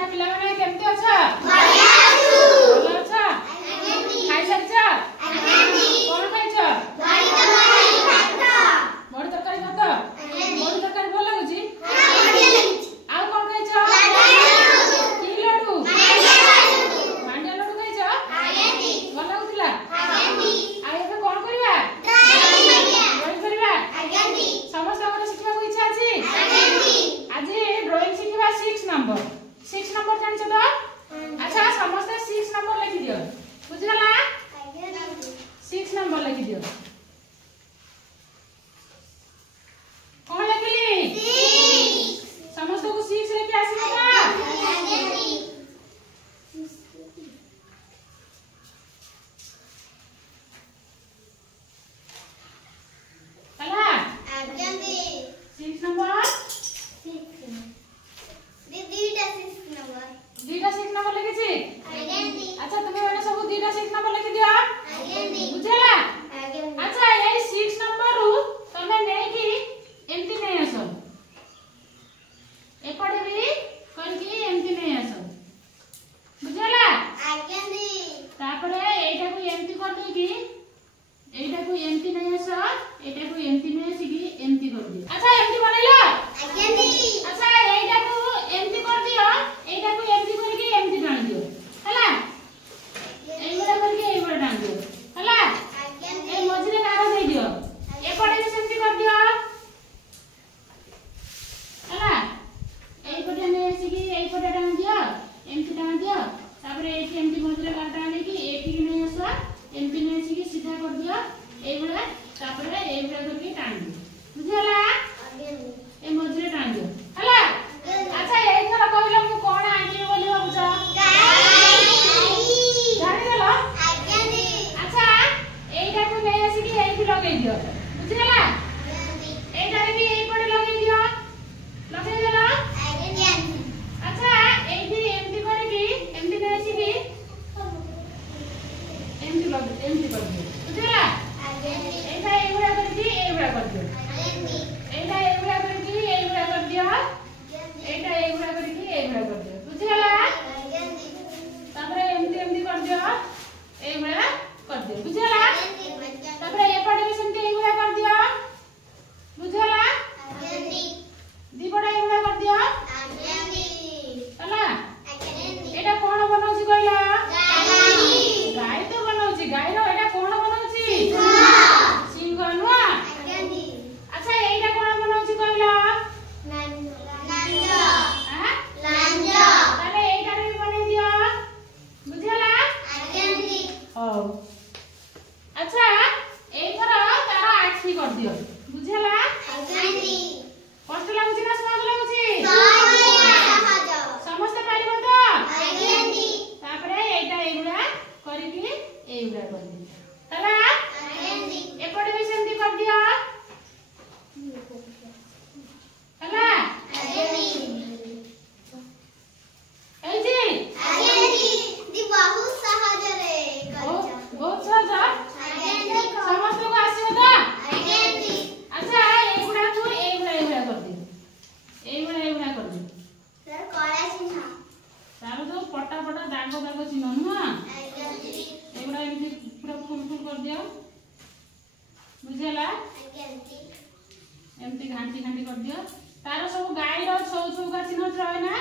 अच्छा पिला माने केमती अच्छा बढ़िया छु बोलो अच्छा खाई सकछ कोन खाइछ बड़ी तरकारी भात बड़ी तरकारी भल लागुची आ कोन खाइछ की लड्डू मांडिया लड्डू खाइछ भल लागुतिला आ एबे कोन करिवा ड्राइंग करिवा समस्त हमर शिखिबा को इच्छा अछि आज ड्राइंग शिखिबा 6 नंबर जानिछ तो अच्छा समस्त 6 नंबर लिखि दियो बुझिगला 6 नंबर लिखि दियो कौन लिखिली समस्त को 6 लेके आसीबा कला 6 नंबर दीटा 6 नंबर लिखिছি अच्छा তুমি মানে सब दीटा 6 नंबर लिखि दियो बुझला अच्छा यही 6 नंबर रु तमे नै कि एमती नै आसो एपडे भी करके एमती नै आसो बुझला तापरे एटा को एमती कर दे कि एटा को एमती नै आसो एटा को एमती नै आसी कि एमती कर दे अच्छा एमती बनैला अच्छा एटा को एमती कर दियो एटा को एमती करके एमती डाल दियो हला एइबडा करके एइबडा डाल दियो हला ए मझिरे गारो दे दियो एपडे भी सेमती कर दियो हला एइपडे ने आसी कि एइपडे डाल दियो एमती डाल दियो तापरे एठी एमती मझिरे गारो डाल कि एठी कि नै आसो एमती नै आसी कि सीधा कर दियो एइबडा तापरे एइबडा करके टान दियो बुझला ए मझिरे टान दियो हला अच्छा एई थरा कहलो मु कोन आइबे बोली भाबुछ जानि गेलो अच्छा एइटा को नै आसी कि एइठी लगै दियो बुझला एइटा भी एइ पडे लगै दियो लगै गेलो अच्छा एइठी एमती करे कि एमती नै आसी कि एमती लगै एमती कर दियो बुझला एइटा एइबडा करके एइबडा कर दियो एइटा एइबडा करके एइबडा कर दियो एटा एइबडा करके एइबडा कर दियो बुझला तापरे एमती एमती कर दियो एइबडा कर दियो बुझला तापरे एपडे भी सेमती एइबडा कर दियो बुझला दीपडा एइबडा कर दियो हला एटा कोन बनाउछि कहला गाय तो बनाउछि गाय रो एटा कोन बनाउछि सिंह नुआ अच्छा एटा कोन बनाउछि कहला ताले एटा रे बनै दियो बुझला हो अच्छा एई थरा तारा आखी कर दियो बुझला कष्ट लागुछि ना सहज लागुछि समस्त पारिबो तो तापरे एटा एइबडा करिकि एइबडा कर दियो तला एपडे भी सेमती कर दियो हला बहुत सहज समस्त को आसीबो तो अच्छा एइबडा को एइबडा एइबडा कर दियो एइबडा कर दियो सर कळा चिन्ह तारो तो पटा पटा दाग दाग चिन्ह नुआ एइबडा एमती पूरा फुल फुल कर दियो बुझला एमती घांटी घांटी कर दियो तारो सब गाय रो छौ छौ का चिन्ह रहे ना